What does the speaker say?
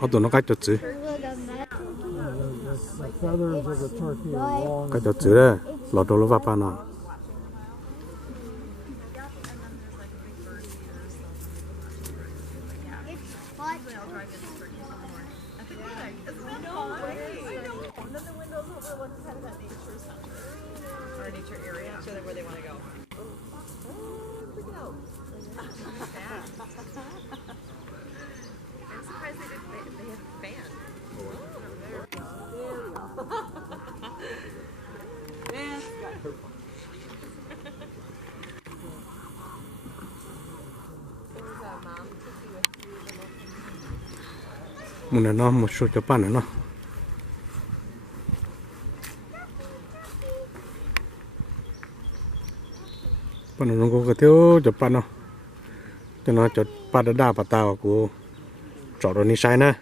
ở tụi nó cách cho chữ The feathers of the turkey are long. cách cho chữ đấy lọt đồ nó vào pa nó một này nó một số cho pan nữa nó pan nó có cái thiếu cho pan nó cho nó cho pan đã đa bà tao của trọ rồi đi sai nè